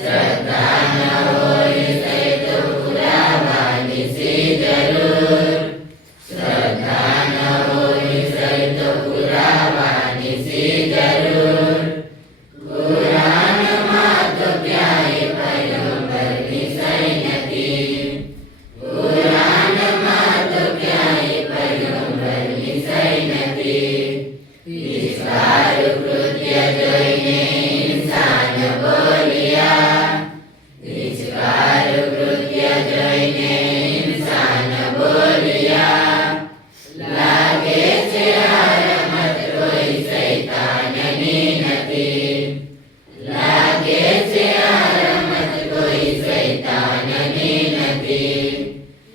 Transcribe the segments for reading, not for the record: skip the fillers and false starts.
શ્રદ્ધા ન હોય સહી તો પુરાવાની સી જરૂર. શ્રદ્ધા ન હોય સહી તો પુરાવાની સી જરૂર. કુરાનમાં તો ક્યાંય પયગંબરની સહી નથી. કુરાનમાં તો ક્યાંય પયગંબરની સહી નથી. ઈશ્વર કૃત્ય જોઈને ઇન્સાન બોલ્યા. ઈશ્વર કૃત્ય જોઈને ઇન્સાન બોલ્યા. લાગે છે આ રમત કોઈ શૈતાનની નથી. લાગે છે આ રમત કોઈ શૈતાનની નથી.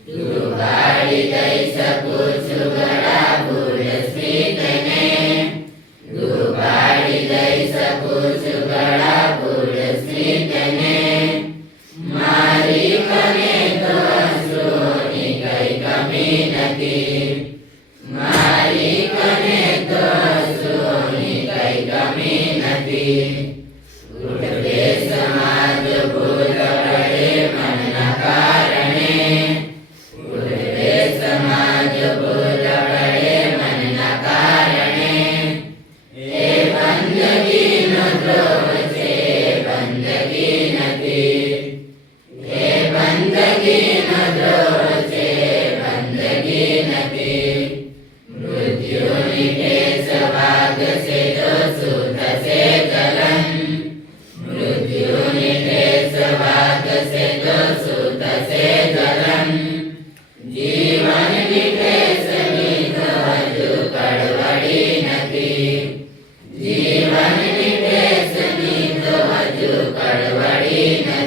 ડૂબાડી દઈ શકું છું ગળા ભૂલ સ્મિતને. ડૂબાડી દઈ શકું છું ગળા ભૂલ સ્મિતને. મારી કને તો આંસુઓની કઈ કમી નથી. મારી કને તો આંસુઓની કઈ કમી નથી. ઉઠવે સમાજ ભૂલ પડે મનના કારણે. ઉઠવે સમાજ ભૂલ પડે મનના કારણે. એ બંદગીનો દ્રોહ છે, બંદગી નથી. એ બંદગીનો દ્રોહ છે, બંદગી નથી. મૃત્યુની ઠેસ વાગશે તો શું થશે જલન. મૃત્યુની ઠેસ વાગશે તો શું થશે જલન. જીવનની ઠેસની તો હજુ કડવડી નથી. જીવનની ઠેસની તો હજુ કડવડી નથી.